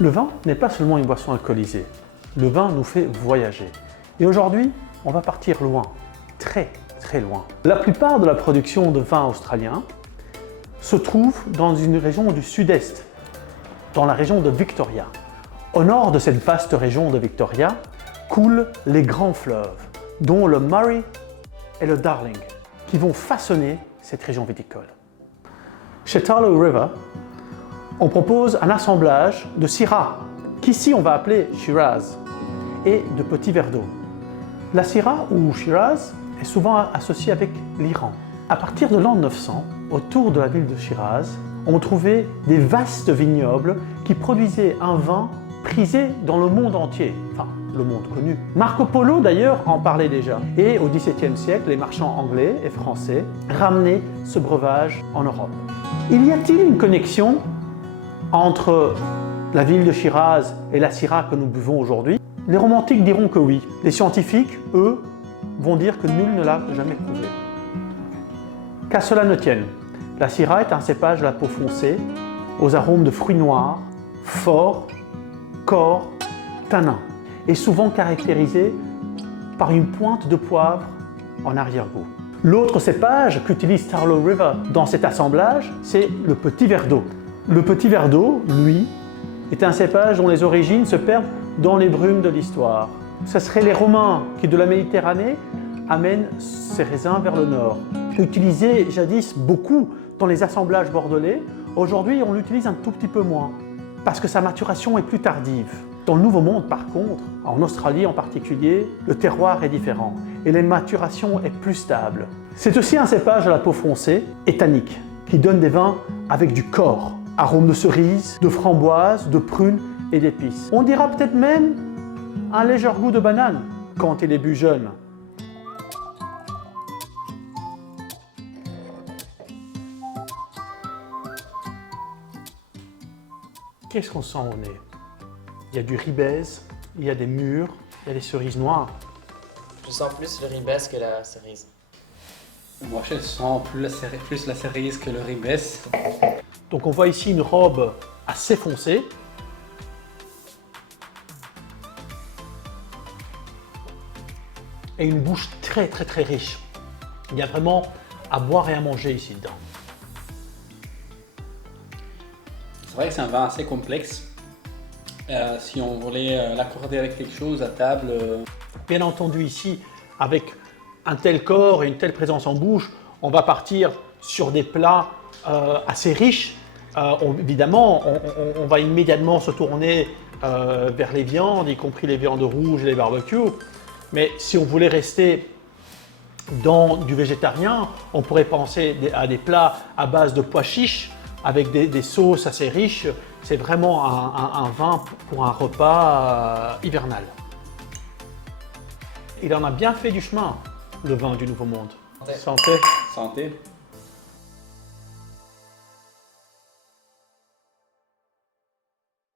Le vin n'est pas seulement une boisson alcoolisée. Le vin nous fait voyager. Et aujourd'hui, on va partir loin, très loin. La plupart de la production de vin australien se trouve dans une région du sud-est, dans la région de Victoria. Au nord de cette vaste région de Victoria coulent les grands fleuves, dont le Murray et le Darling, qui vont façonner cette région viticole. Chez Tarlow River, on propose un assemblage de Syrah, qu'ici on va appeler Shiraz, et de petits verres d'eau. La Syrah ou Shiraz est souvent associée avec l'Iran. À partir de l'an 900, autour de la ville de Shiraz, on trouvait des vastes vignobles qui produisaient un vin prisé dans le monde entier, enfin le monde connu. Marco Polo d'ailleurs en parlait déjà. Et au XVIIe siècle, les marchands anglais et français ramenaient ce breuvage en Europe. Y a-t-il une connexion entre la ville de Shiraz et la Syrah que nous buvons aujourd'hui? Les romantiques diront que oui. Les scientifiques, eux, vont dire que nul ne l'a jamais prouvé. Qu'à cela ne tienne, la Syrah est un cépage à la peau foncée, aux arômes de fruits noirs, forts, corps, tanins, et souvent caractérisé par une pointe de poivre en arrière-goût. L'autre cépage qu'utilise Tarlow River dans cet assemblage, c'est le petit verre d'eau. Le petit verre d'eau, lui, est un cépage dont les origines se perdent dans les brumes de l'histoire. Ce seraient les Romains qui, de la Méditerranée, amènent ces raisins vers le nord. Utilisé jadis beaucoup dans les assemblages bordelais, aujourd'hui on l'utilise un tout petit peu moins, parce que sa maturation est plus tardive. Dans le Nouveau Monde, par contre, en Australie en particulier, le terroir est différent et la maturation est plus stable. C'est aussi un cépage à la peau foncée et tannique, qui donne des vins avec du corps. Arômes de cerise, de framboise, de prune et d'épices. On dira peut-être même un léger goût de banane quand il est bu jeune. Qu'est-ce qu'on sent au nez? Il y a du ribes, il y a des mûres, il y a des cerises noires. Je sens plus le ribes que la cerise. Moi, je sens plus la cerise que le ribes. Donc on voit ici une robe assez foncée. Et une bouche très riche. Il y a vraiment à boire et à manger ici dedans. C'est vrai que c'est un vin assez complexe. Si on voulait l'accorder avec quelque chose à table... Bien entendu ici, avec un tel corps et une telle présence en bouche, on va partir sur des plats assez riches. Évidemment, on va immédiatement se tourner vers les viandes, y compris les viandes rouges et les barbecues. Mais si on voulait rester dans du végétarien, on pourrait penser à des plats à base de pois chiches avec des sauces assez riches. C'est vraiment un vin pour un repas hivernal. Il en a bien fait du chemin, le vin du Nouveau Monde. Santé. Santé. Santé.